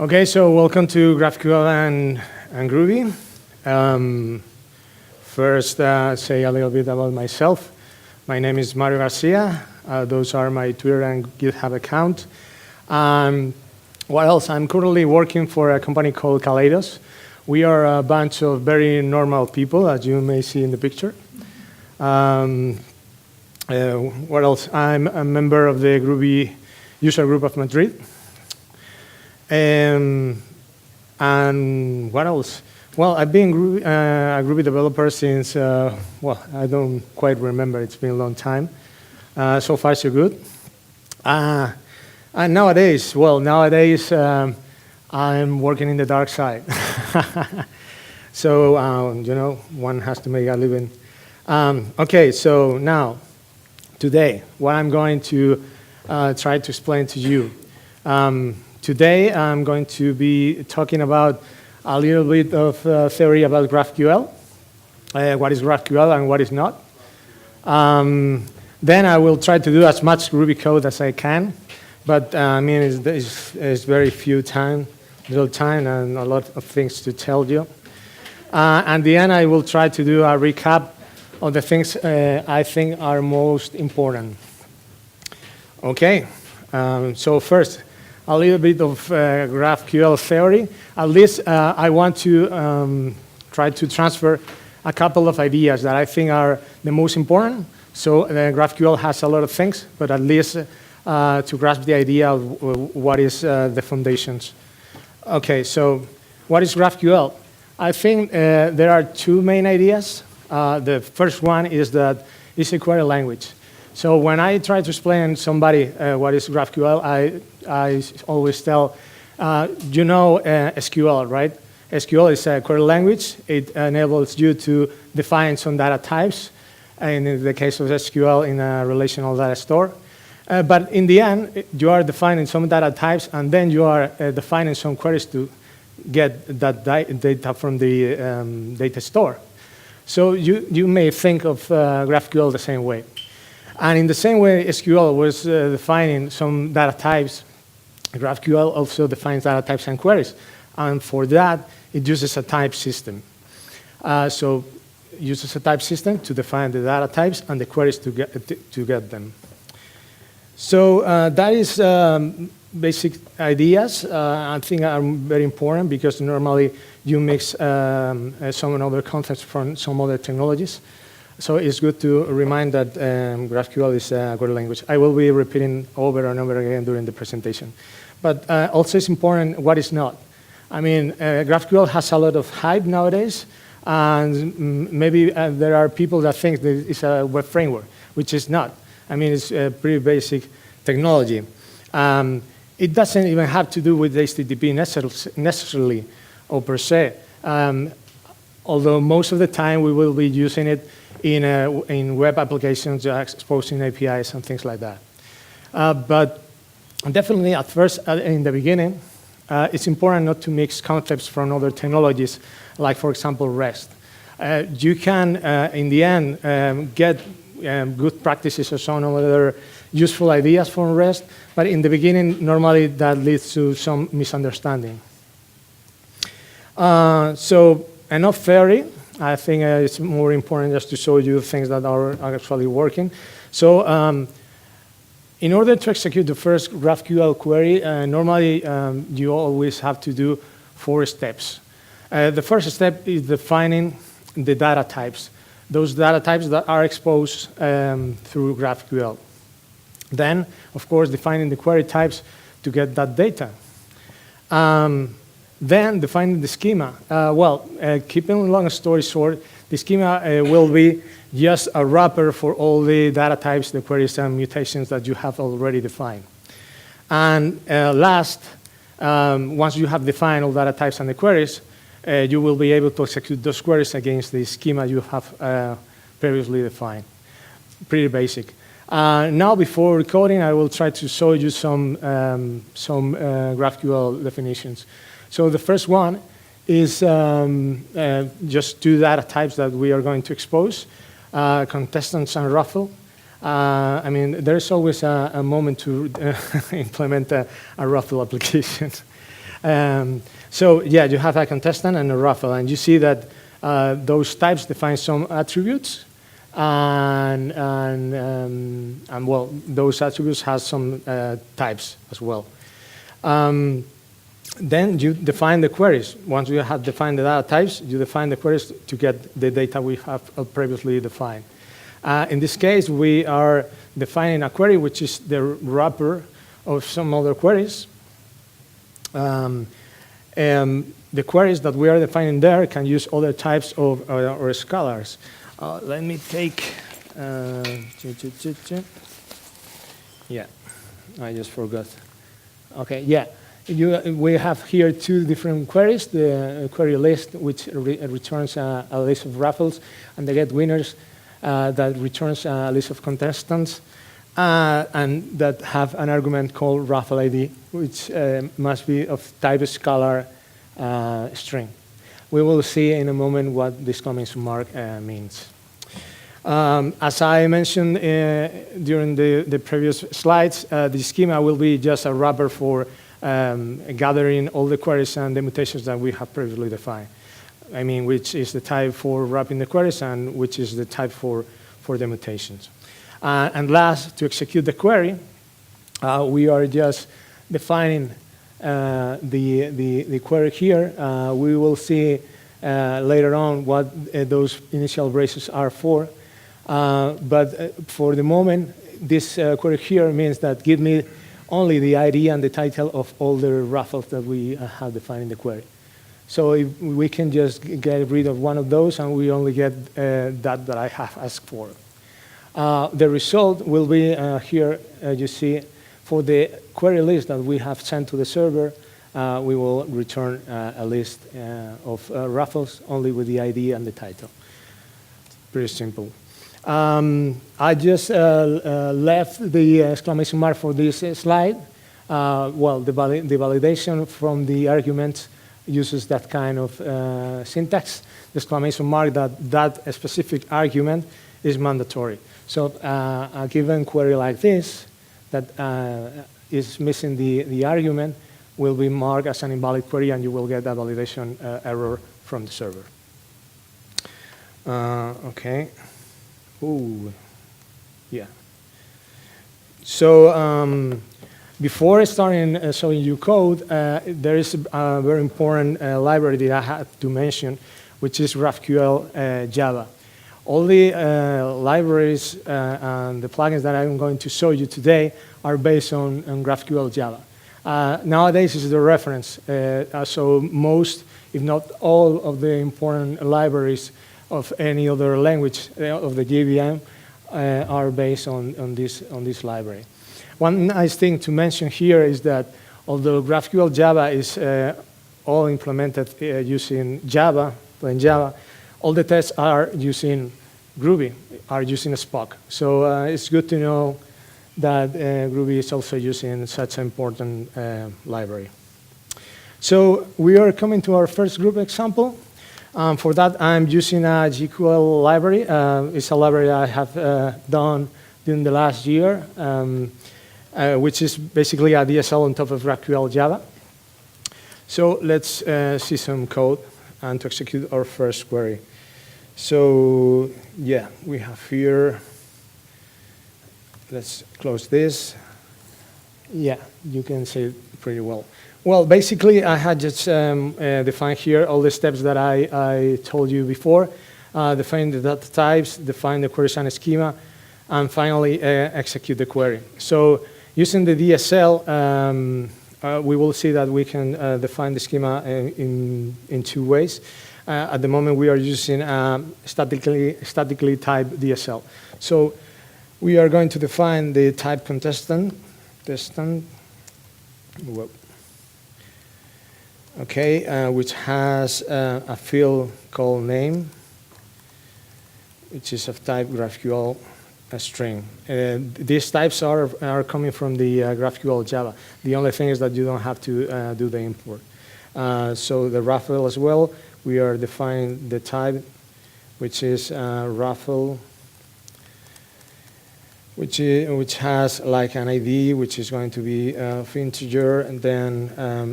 Okay, so welcome to GraphQL and Groovy. First, say a little bit about myself. My name is Mario Garcia. Those are my Twitter and GitHub account. What else? I'm currently working for a company called Kaleidos. We are a bunch of very normal people, as you may see in the picture. What else? I'm a member of the Groovy user group of Madrid. And what else? Well, I've been a Groovy developer since, well, I don't quite remember. It's been a long time. So far, so good. And nowadays, I'm working in the dark side. So, you know, one has to make a living. Okay, so now, today, what I'm going to try to explain to you. Today, I'm going to be talking about a little bit of theory about GraphQL, what is GraphQL and what is not. Then I will try to do as much Ruby code as I can, but I mean, it's very little time and a lot of things to tell you. At the end, I will try to do a recap of the things I think are most important. Okay, so first, a little bit of GraphQL theory. At least I want to try to transfer a couple of ideas that I think are the most important. So GraphQL has a lot of things, but at least to grasp the idea of what is the foundations. Okay, so what is GraphQL? I think there are two main ideas. The first one is that it's a query language. So when I try to explain to somebody what is GraphQL, I always tell, you know SQL, right? SQL is a query language. It enables you to define some data types, and in the case of SQL, in a relational data store. But in the end, you are defining some data types, and then you are defining some queries to get that data from the data store. So you may think of GraphQL the same way. And in the same way SQL was defining some data types, GraphQL also defines data types and queries. And for that, it uses a type system. So it uses a type system to define the data types and the queries to get them. So that is basic ideas. I think are very important because normally you mix some other concepts from some other technologies. So it's good to remind that GraphQL is a query language. I will be repeating over and over again during the presentation. But also it's important what is not. I mean, GraphQL has a lot of hype nowadays, and maybe there are people that think that it's a web framework, which is not. I mean, it's a pretty basic technology. It doesn't even have to do with HTTP necessarily or per se, although most of the time we will be using it in web applications, exposing APIs and things like that. But definitely at first, in the beginning, it's important not to mix concepts from other technologies, like, for example, REST. You can, in the end, get good practices or some other useful ideas from REST, but in the beginning, normally that leads to some misunderstanding. So enough theory. I think it's more important just to show you things that are actually working. So in order to execute the first GraphQL query, normally you always have to do 4 steps. The first step is defining the data types, those data types that are exposed through GraphQL. Then, of course, defining the query types to get that data. Then defining the schema. Keeping a long story short, the schema will be just a wrapper for all the data types, the queries and mutations that you have already defined. And last, once you have defined all data types and the queries, you will be able to execute those queries against the schema you have previously defined. Pretty basic. Now, before recording, I will try to show you some GraphQL definitions. So the first one is just 2 data types that we are going to expose, contestants and raffle. I mean, there's always a moment to implement a raffle application. So yeah, you have a contestant and a raffle, and you see that those types define some attributes, and well, those attributes have some types as well. Then you define the queries. Once you have defined the data types, you define the queries to get the data we have previously defined. In this case, we are defining a query which is the wrapper of some other queries. The queries that we are defining there can use other types of or scalars. Let me take, yeah, I just forgot. Okay, yeah. We have here two different queries, the query list, which returns a list of raffles, and the get winners that returns a list of contestants, and that have an argument called raffle ID, which must be of type scalar string. We will see in a moment what this exclamation mark means. As I mentioned during the previous slides, the schema will be just a wrapper for gathering all the queries and the mutations that we have previously defined. I mean, which is the type for wrapping the queries and which is the type for the mutations. And last, to execute the query, we are just defining the query here. We will see later on what those initial braces are for. But for the moment, this query here means that give me only the ID and the title of all the raffles that we have defined in the query. So if we can just get rid of one of those and we only get that I have asked for. The result will be here, you see, for the query list that we have sent to the server, we will return a list of raffles only with the ID and the title. Pretty simple. I just left the exclamation mark for this slide. Well, the validation from the argument uses that kind of syntax. The exclamation mark that specific argument is mandatory. So a given query like this that is missing the argument will be marked as an invalid query, and you will get a validation error from the server. Okay. Ooh, yeah. So before starting showing you code, there is a very important library that I have to mention, which is GraphQL Java. All the libraries and the plugins that I'm going to show you today are based on GraphQL Java. Nowadays, this is the reference. So most, if not all, of the important libraries of any other language of the JVM are based on this library. One nice thing to mention here is that although GraphQL Java is all implemented using Java, plain Java, all the tests are using Groovy, are using Spock. So it's good to know that Groovy is also using such an important library. So we are coming to our first group example. For that, I'm using a GQL library. It's a library I have done during the last year, which is basically a DSL on top of GraphQL Java. So let's see some code and to execute our first query. So yeah, we have here, let's close this. Yeah, you can see it pretty well. Well, basically, I had just defined here all the steps that I told you before, define the data types, define the query sign schema, and finally execute the query. So using the DSL, we will see that we can define the schema in two ways. At the moment, we are using statically typed DSL. So we are going to define the type contestant. Whoa. Okay, which has a field called name, which is of type GraphQL string. These types are coming from the GraphQL Java. The only thing is that you don't have to do the import. So the raffle as well, we are defining the type, which is raffle which has like an ID, which is going to be of integer, and then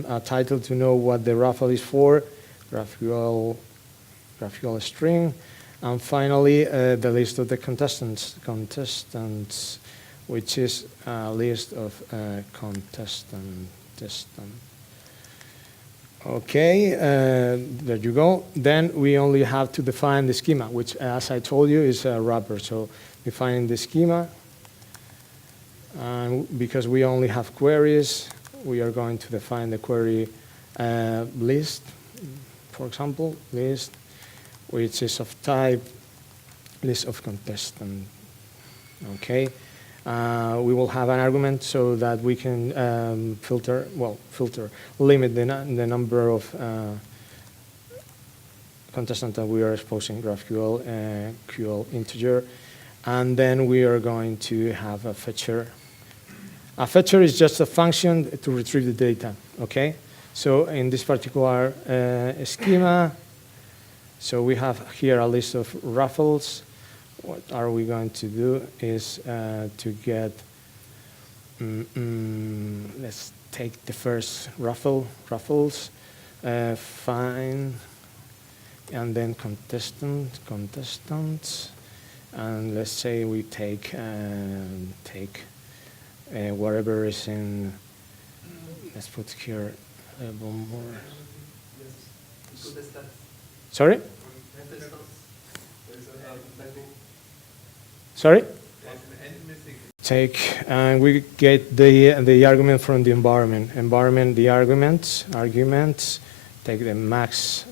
a title to know what the raffle is for, GraphQL string, and finally the list of the contestants, which is a list of contestants. Okay, there you go. Then we only have to define the schema, which, as I told you, is a wrapper. So defining the schema, and because we only have queries, we are going to define the query list, for example, list, which is of type list of contestant. Okay. We will have an argument so that we can limit the number of contestants that we are exposing GraphQL QL integer, and then we are going to have a fetcher. A fetcher is just a function to retrieve the data. Okay, so in this particular schema, so we have here a list of raffles. What are we going to do is to get, let's take the first raffles, find, and then contestants, and let's say we take whatever is in, let's put here one more. Sorry? Sorry? Take, and we get the argument from the environment. The arguments, take the max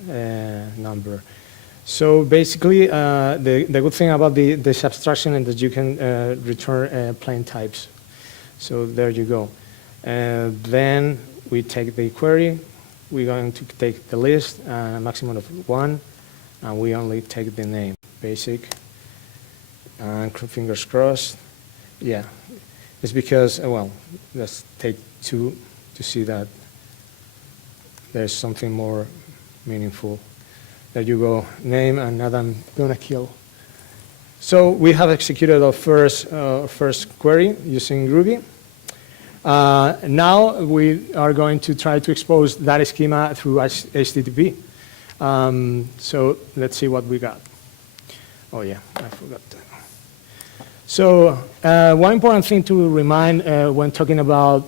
number. So basically, the good thing about this abstraction is that you can return plain types. So there you go. Then we take the query. We're going to take the list, a maximum of 1, and we only take the name, basic. And fingers crossed. Yeah, it's because, well, let's take 2 to see that there's something more meaningful. There you go, name, and now I'm gonna kill. So we have executed our first query using Groovy. Now we are going to try to expose that schema through HTTP. So let's see what we got. Oh yeah, I forgot that. So one important thing to remind when talking about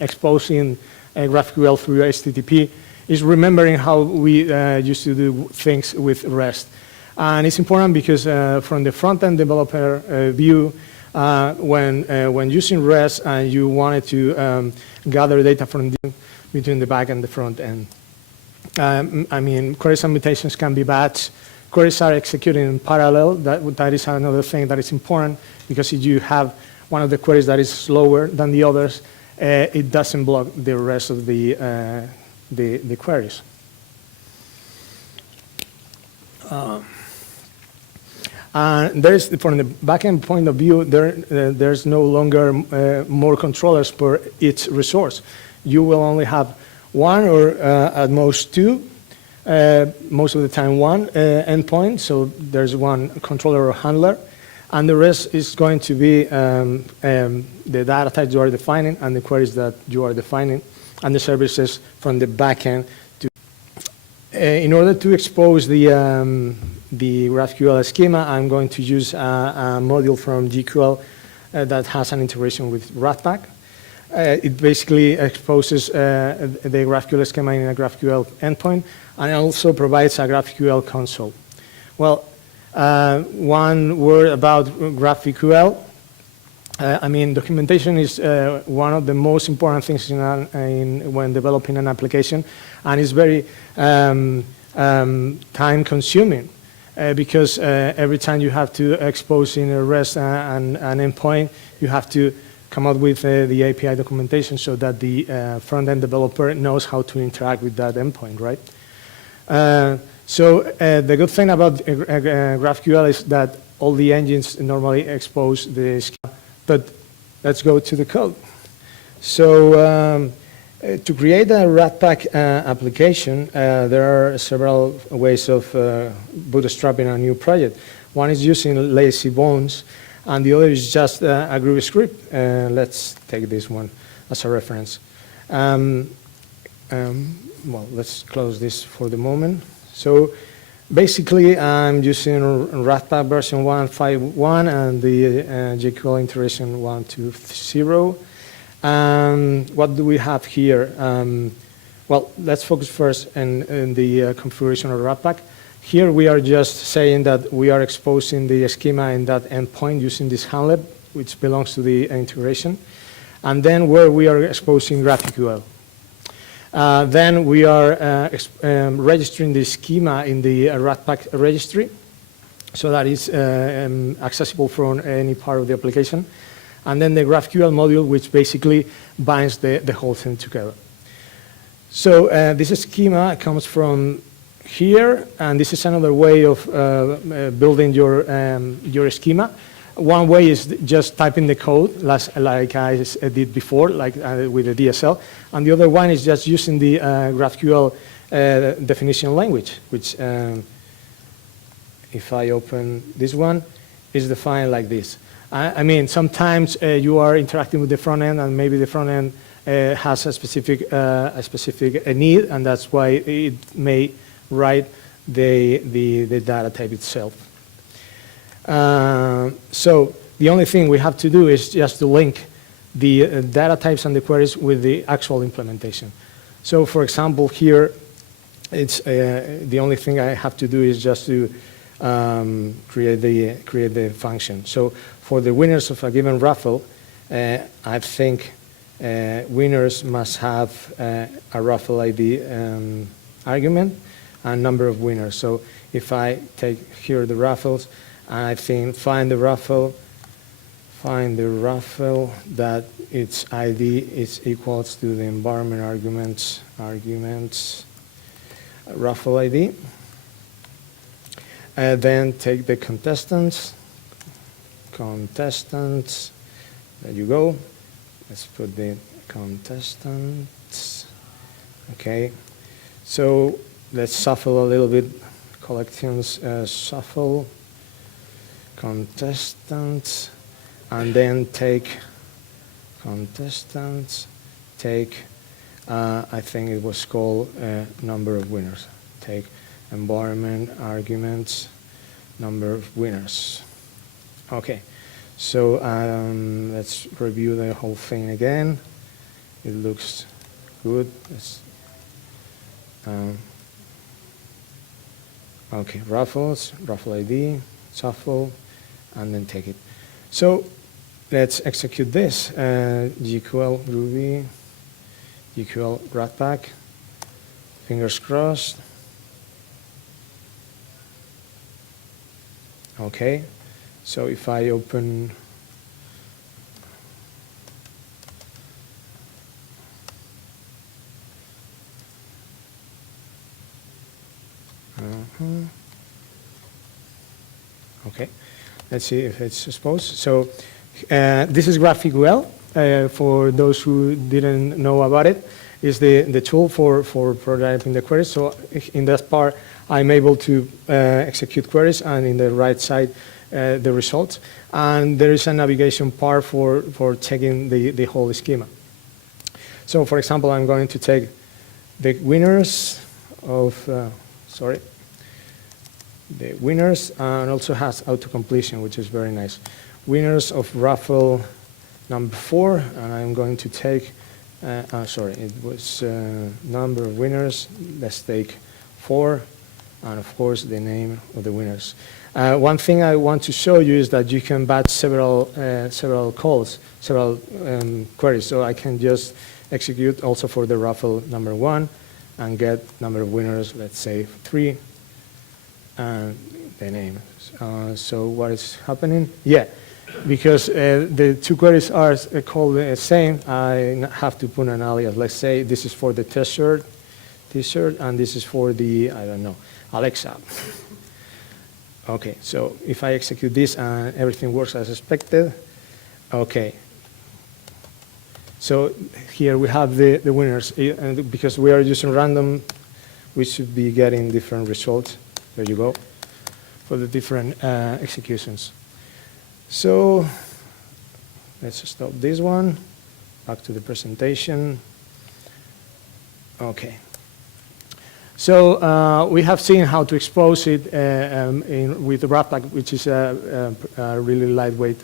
exposing GraphQL through HTTP is remembering how we used to do things with REST. And it's important because from the front-end developer view, when using REST and you wanted to gather data from between the back and the front end, I mean, query submutations can be batched. Queries are executed in parallel. That is another thing that is important, because if you have one of the queries that is slower than the others, it doesn't block the rest of the queries. And there's, from the backend point of view, there's no longer more controllers for each resource. You will only have 1 or at most 2. Most of the time 1 endpoint, so there's 1 controller or handler, and the rest is going to be the data types you are defining and the queries that you are defining, and the services from the backend. In order to expose the GraphQL schema, I'm going to use a module from GQL that has an integration with Ratpack. It basically exposes the GraphQL schema in a GraphQL endpoint, and it also provides a GraphQL console. Well, one word about GraphQL. I mean, documentation is one of the most important things when developing an application, and it's very time-consuming because every time you have to expose in a REST an endpoint, you have to come up with the API documentation so that the front-end developer knows how to interact with that endpoint, right? So the good thing about GraphQL is that all the engines normally expose the schema, but let's go to the code. So to create a Ratpack application, there are several ways of bootstrapping a new project. One is using lazy bones, and the other is just a Groovy script. Let's take this one as a reference. Well, let's close this for the moment. So basically, I'm using Ratpack version 1.5.1 and the GraphQL integration 1.2.0. What do we have here? Well, let's focus first in the configuration of Ratpack. Here we are just saying that we are exposing the schema in that endpoint using this handler, which belongs to the integration. And then where we are exposing GraphQL. Then we are registering the schema in the Ratpack registry, so that is accessible from any part of the application. And then the GraphQL module, which basically binds the whole thing together. So this schema comes from here, and this is another way of building your schema. One way is just typing the code, like I did before, like with the DSL. And the other one is just using the GraphQL definition language, which, if I open this one, is defined like this. I mean, sometimes you are interacting with the front end, and maybe the front end has a specific need, and that's why it may write the data type itself. So the only thing we have to do is just to link the data types and the queries with the actual implementation. So for example, here, it's the only thing I have to do is just to create the function. So for the winners of a given raffle, I think winners must have a raffle ID argument and number of winners. So if I take here the raffles, I think find the raffle that its ID is equals to the environment arguments raffle ID. Then take the contestants, there you go. Let's put the contestants, okay. So let's shuffle a little bit, collections, shuffle, contestants, and then take contestants, take, I think it was called number of winners. Take environment arguments, number of winners. Okay, so let's review the whole thing again. It looks good. Let's, okay, raffles, raffle ID, shuffle, and then take it. So let's execute this. GQL Groovy, GQL Ratpack, fingers crossed. Okay, so if I open okay, let's see if it's exposed. So this is GraphQL. For those who didn't know about it, is the tool for prototyping the queries. So in that part, I'm able to execute queries, and in the right side, the results. And there is a navigation part for checking the whole schema. So for example, I'm going to take the winners of, the winners, and also has auto-completion, which is very nice. Winners of raffle number 4, and I'm going to take, it was number of winners. Let's take 4, and of course the name of the winners. One thing I want to show you is that you can batch several calls, several queries. So I can just execute also for the raffle number 1 and get number of winners, let's say 3, and the name. So what is happening? Yeah, because the two queries are called the same, I have to put an alias. Let's say this is for the t-shirt, and this is for the, I don't know, Alexa. Okay, so if I execute this and everything works as expected, okay. So here we have the winners, and because we are using random, we should be getting different results. There you go, for the different executions. So let's stop this one. Back to the presentation. Okay. So we have seen how to expose it with Ratpack, which is a really lightweight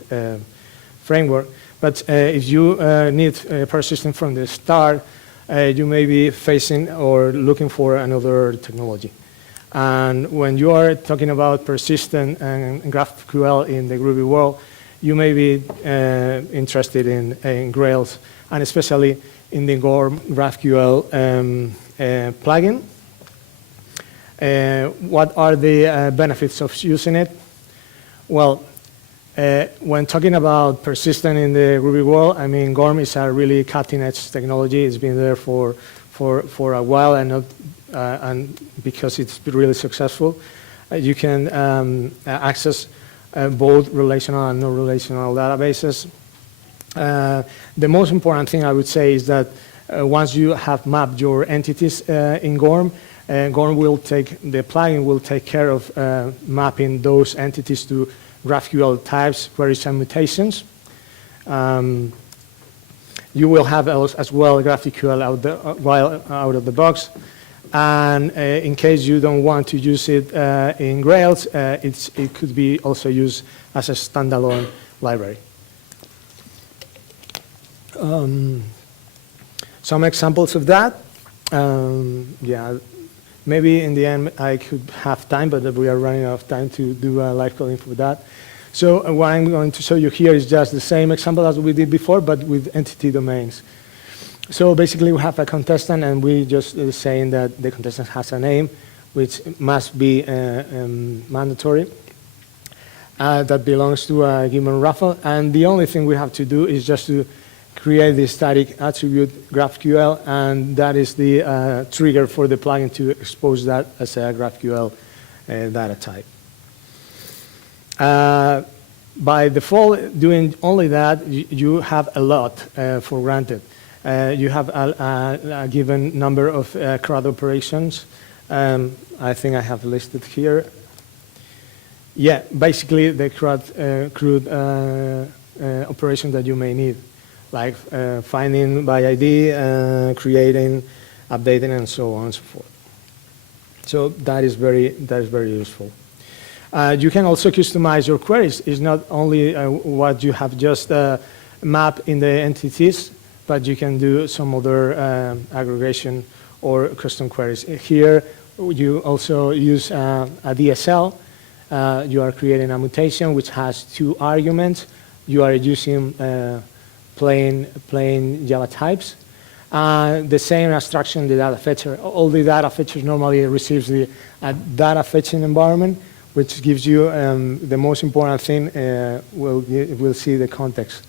framework. But if you need persistent from the start, you may be facing or looking for another technology. And when you are talking about persistent and GraphQL in the Groovy world, you may be interested in Grails, and especially in the GraphQL plugin. What are the benefits of using it? Well, when talking about persistent in the Groovy world, I mean, GORM is a really cutting-edge technology. It's been there for a while, and because it's really successful, you can access both relational and non-relational databases. The most important thing I would say is that once you have mapped your entities in GORM, the plugin will take care of mapping those entities to GraphQL types, queries, and mutations. You will have as well GraphQL out of the box. And in case you don't want to use it in Grails, it could be also used as a standalone library. Some examples of that. Yeah, maybe in the end I could have time, but we are running out of time to do live coding for that. So what I'm going to show you here is just the same example as we did before, but with entity domains. So basically we have a contestant, and we just saying that the contestant has a name, which must be mandatory, that belongs to a given raffle. And the only thing we have to do is just to create the static attribute GraphQL, and that is the trigger for the plugin to expose that as a GraphQL data type. By default, doing only that, you have a lot for granted. You have a given number of CRUD operations. I think I have listed here. Yeah, basically the CRUD operation that you may need, like finding by ID, creating, updating, and so on and so forth. So that is very useful. You can also customize your queries. It's not only what you have just mapped in the entities, but you can do some other aggregation or custom queries. Here, you also use a DSL. You are creating a mutation which has 2 arguments. You are using plain Java types. The same abstraction, the data fetcher. All the data fetchers normally receives the data fetching environment, which gives you the most important thing. We'll see the context.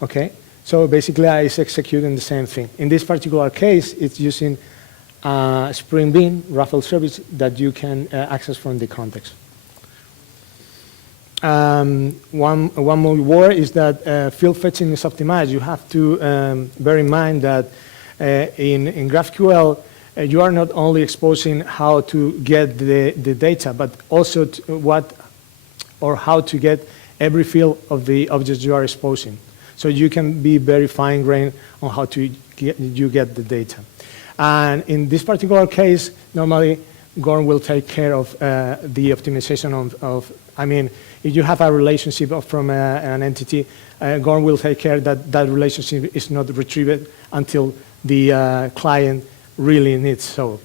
Okay. So basically, it's executing the same thing. In this particular case, it's using Spring Bean Raffle service that you can access from the context. One more word is that field fetching is optimized. You have to bear in mind that in GraphQL, you are not only exposing how to get the data, but also how to get every field of the objects you are exposing. So you can be very fine-grained on how to get the data. And in this particular case, normally GORM will take care of the optimization I mean, if you have a relationship from an entity, GORM will take care that that relationship is not retrieved until the client really needs so.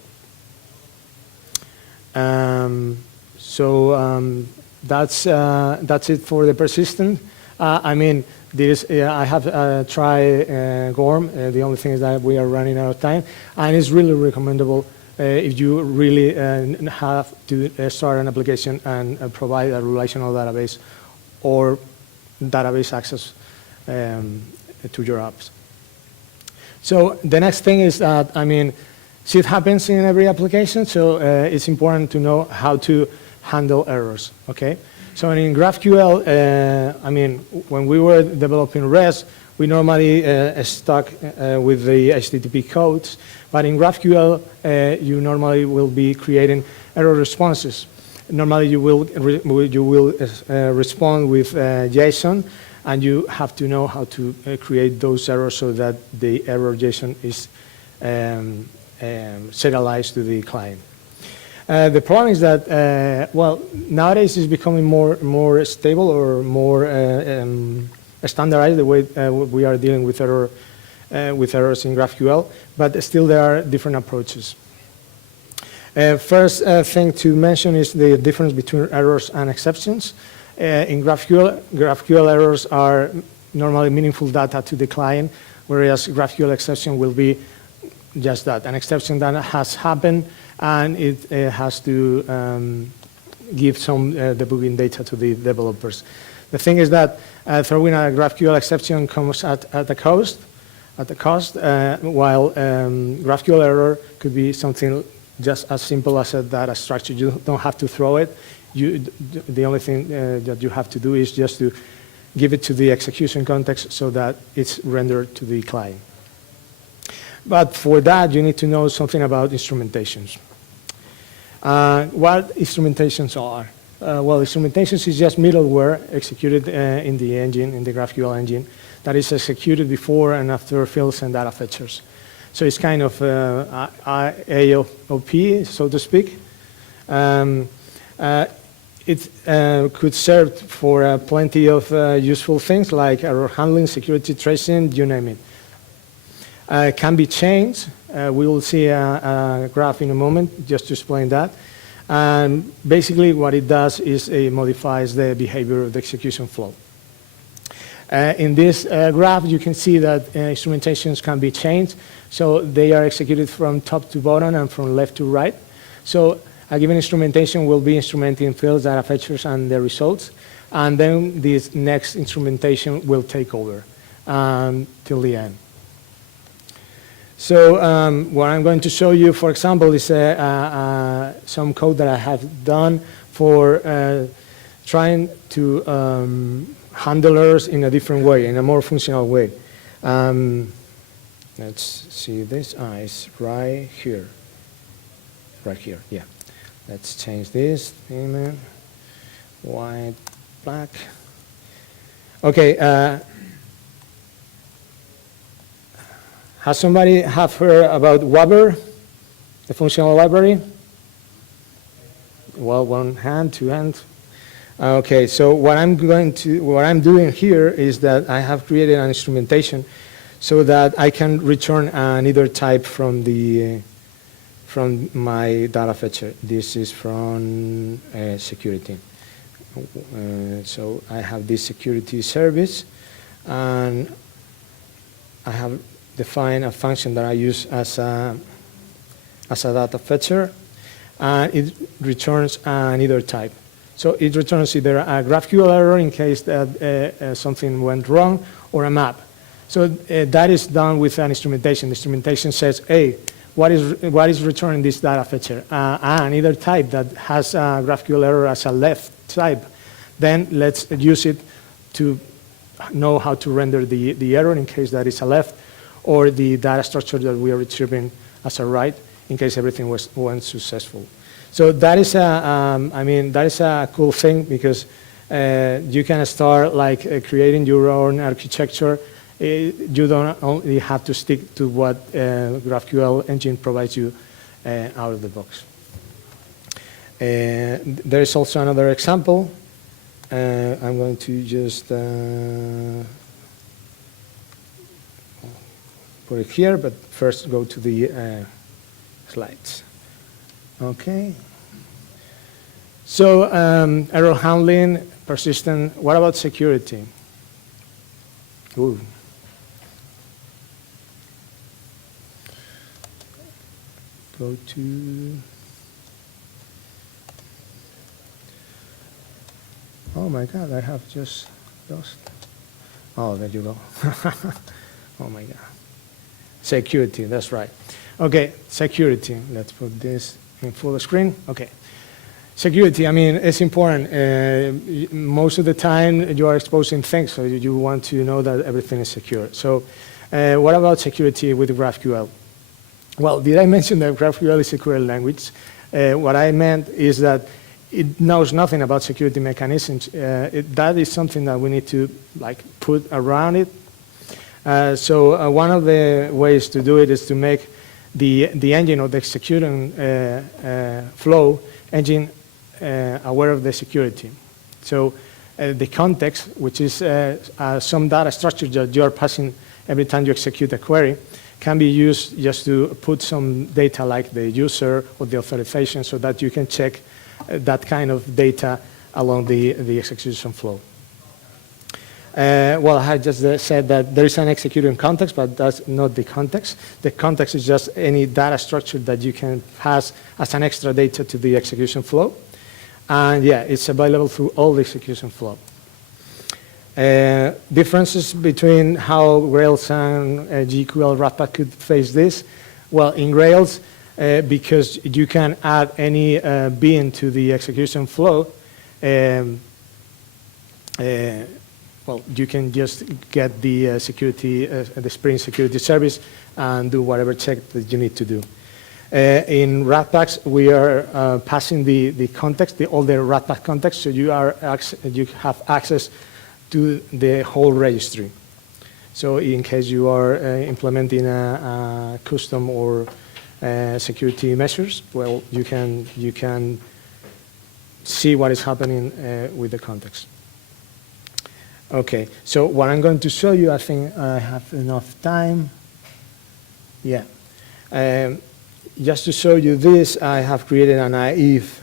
That's it for the persistent. I mean, I have tried GORM. The only thing is that we are running out of time, and it's really recommendable if you really have to start an application and provide a relational database or database access to your apps. So the next thing is that, I mean, shit happens in every application, so it's important to know how to handle errors, okay? So in GraphQL, I mean, when we were developing REST, we normally stuck with the HTTP codes, but in GraphQL, you normally will be creating error responses. normally you will respond with JSON, and you have to know how to create those errors so that the error JSON is serialized to the client. The problem is that, well, nowadays it's becoming more stable or more standardized the way we are dealing with errors in GraphQL, but still there are different approaches. First thing to mention is the difference between errors and exceptions. In GraphQL errors are normally meaningful data to the client, whereas GraphQL exception will be just that, an exception that has happened, and it has to give some debugging data to the developers. The thing is that throwing a GraphQL exception comes at a cost, while GraphQL error could be something just as simple as a data structure. You don't have to throw it. The only thing that you have to do is just to give it to the execution context so that it's rendered to the client. But for that, you need to know something about instrumentations. What instrumentations are? Well, instrumentations is just middleware executed in the engine, in the GraphQL engine, that is executed before and after fields and data fetchers. So it's kind of AOP, so to speak. It could serve for plenty of useful things like error handling, security tracing, you name it. Can be changed. We will see a graph in a moment just to explain that. And basically what it does is it modifies the behavior of the execution flow. In this graph, you can see that instrumentations can be changed. So they are executed from top to bottom and from left to right. So a given instrumentation will be instrumenting fields, data fetchers, and the results. And then this next instrumentation will take over till the end. So what I'm going to show you, for example, is some code that I have done for trying to handle errors in a different way, in a more functional way. Let's see this. It's right here. Right here, yeah. Let's change this. Amen. White, black. Okay. Has somebody have heard about Wabber, the functional library? Well, one hand, two hands. Okay, so what I'm doing here is that I have created an instrumentation so that I can return an either type from my data fetcher. This is from security. So I have this security service, and I have defined a function that I use as a data fetcher, and it returns an either type. So it returns either a GraphQL error in case that something went wrong, or a map. So that is done with an instrumentation. The instrumentation says, hey, what is returning this data fetcher? An either type that has a GraphQL error as a left type. Then let's use it to know how to render the error in case that is a left, or the data structure that we are retrieving as a right in case everything went successful. So that is that is a cool thing, because you can start like creating your own architecture. You don't only have to stick to what GraphQL engine provides you out of the box. There is also another example. I'm going to just put it here, but first go to the slides. Okay. So error handling, persistent. What about security? Ooh. Go to. Oh my God, I have just lost. Oh, there you go. Oh my God. Security, that's right. Okay, security. Let's put this in full screen. Okay. Security, I mean, it's important. Most of the time you are exposing things, so you want to know that everything is secure. So what about security with GraphQL? Well, did I mention that GraphQL is a query language? What I meant is that it knows nothing about security mechanisms. That is something that we need to put around it. So one of the ways to do it is to make the engine or the executing flow engine aware of the security. So the context, which is some data structure that you are passing every time you execute a query, can be used just to put some data like the user or the authorization so that you can check that kind of data along the execution flow. Well, I just said that there is an executing context, but that's not the context. The context is just any data structure that you can pass as an extra data to the execution flow. And yeah, it's available through all the execution flow. Differences between how Grails and GQL Ratpack could face this. Well, in Grails, because you can add any bean to the execution flow, well, you can just get the security, the Spring Security Service and do whatever check that you need to do. In Ratpacks, we are passing the context, all the Ratpack context, so you have access to the whole registry. So in case you are implementing a custom or security measures, well, you can see what is happening with the context. Okay, so what I'm going to show you, I think I have enough time. Yeah. Just to show you this, I have created a naive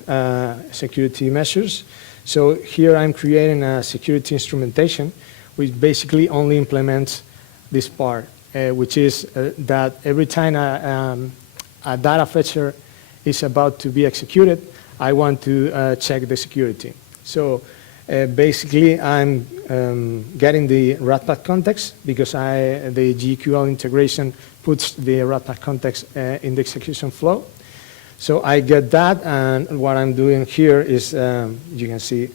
security measures. So here I'm creating a security instrumentation, which basically only implements this part, which is that every time a data fetcher is about to be executed, I want to check the security. So basically, I'm getting the Ratpack context because the GQL integration puts the Ratpack context in the execution flow. So I get that, and what I'm doing here is, you can see,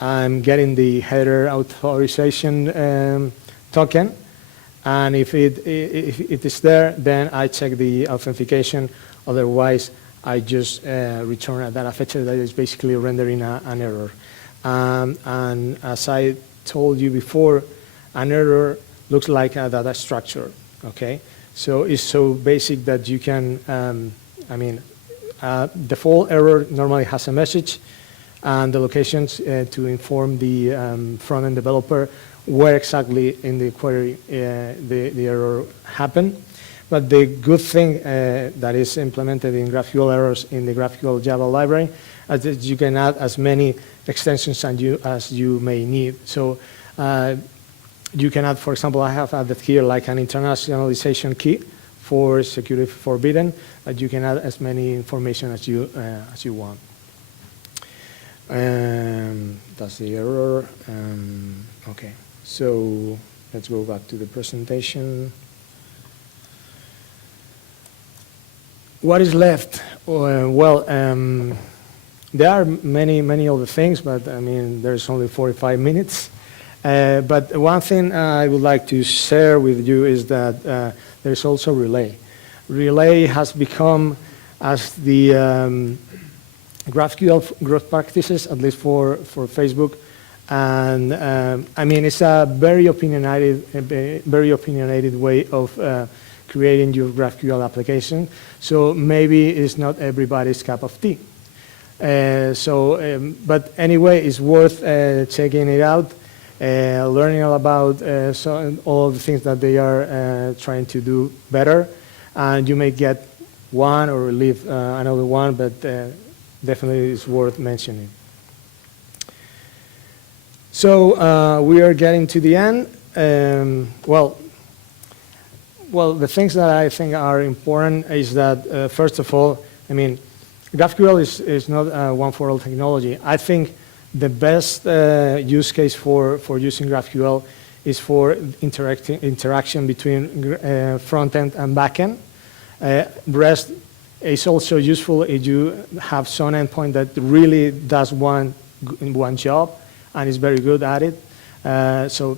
I'm getting the header authorization token, and if it is there, then I check the authentication. Otherwise, I just return a data fetcher that is basically rendering an error. And as I told you before, an error looks like a data structure, okay? So it's so basic that you can, default error normally has a message and the locations to inform the front-end developer where exactly in the query the error happened. But the good thing that is implemented in GraphQL errors in the GraphQL Java library is that you can add as many extensions as you may need. So you can add, for example, I have added here like an internationalization key for security forbidden, but you can add as many information as you want. That's the error. Okay, so let's go back to the presentation. What is left? Well, there are many other things, but I mean, there's only 45 minutes. But one thing I would like to share with you is that there's also Relay. Relay has become, as the GraphQL growth practices, at least for Facebook, and I mean, it's a very opinionated way of creating your GraphQL application. So maybe it's not everybody's cup of tea. But anyway, it's worth checking it out, learning all about all the things that they are trying to do better. And you may get one or leave another one, but definitely it's worth mentioning. So we are getting to the end. Well, the things that I think are important is that, first of all, I mean, GraphQL is not a one-for-all technology. I think the best use case for using GraphQL is for interaction between front-end and backend. REST is also useful if you have some endpoint that really does one job and is very good at it. So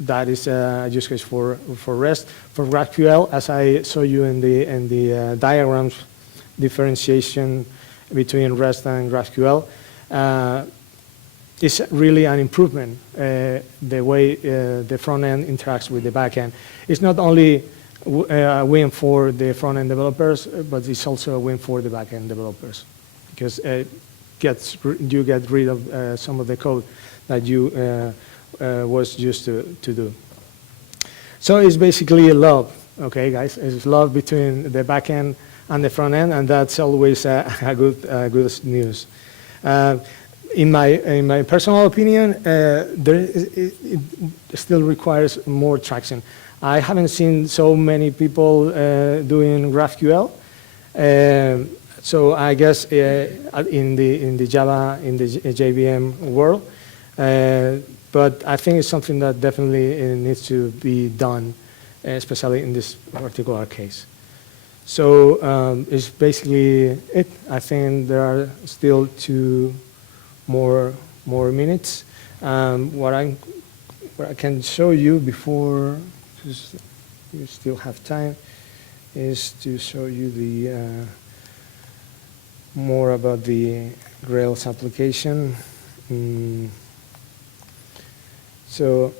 that is a use case for REST. For GraphQL, as I show you in the diagrams, differentiation between REST and GraphQL. it's really an improvement, the way the front end interacts with the back end. It's not only a win for the front end developers, but it's also a win for the back end developers, because you get rid of some of the code that you was used to do. So it's basically love, okay, guys? It's love between the back end and the front end, and that's always a good news. In my personal opinion, it still requires more traction. I haven't seen so many people doing GraphQL. So I guess in the Java, in the JVM world, but I think it's something that definitely needs to be done, especially in this particular case. So it's basically it. I think there are still 2 more minutes. What I can show you before, because we still have time, is to show you the more about the Grails application. So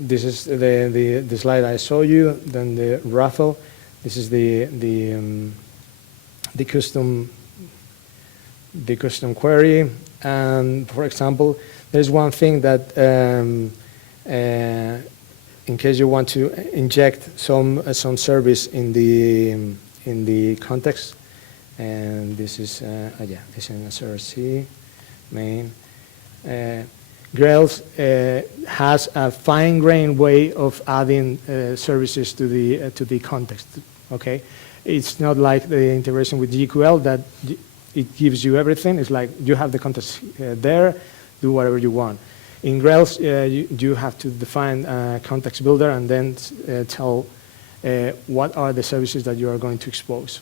this is the slide I showed you. Then the raffle. This is the custom query. And for example, there's one thing that in case you want to inject some service in the context, and this is this is an SRC main. Grails has a fine-grained way of adding services to the context. Okay, it's not like the integration with GQL that it gives you everything. It's like you have the context there, do whatever you want. In Grails, you have to define a context builder and then tell what are the services that you are going to expose.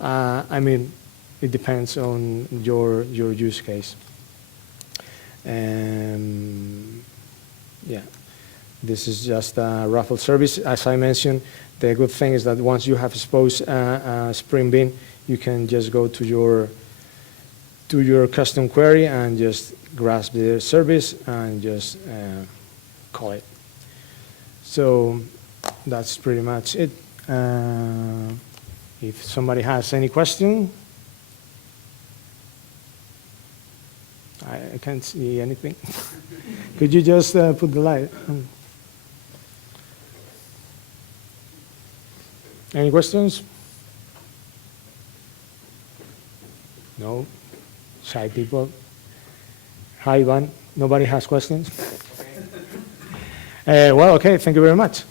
I mean, it depends on your use case. Yeah, this is just a raffle service. As I mentioned, the good thing is that once you have exposed a Spring Bean, you can just go to your custom query and just grasp the service and just call it. So that's pretty much it. If somebody has any question, I can't see anything. Could you just put the light? Any questions? No? Shy people? Hi, Ivan. Nobody has questions? Well, okay, thank you very much.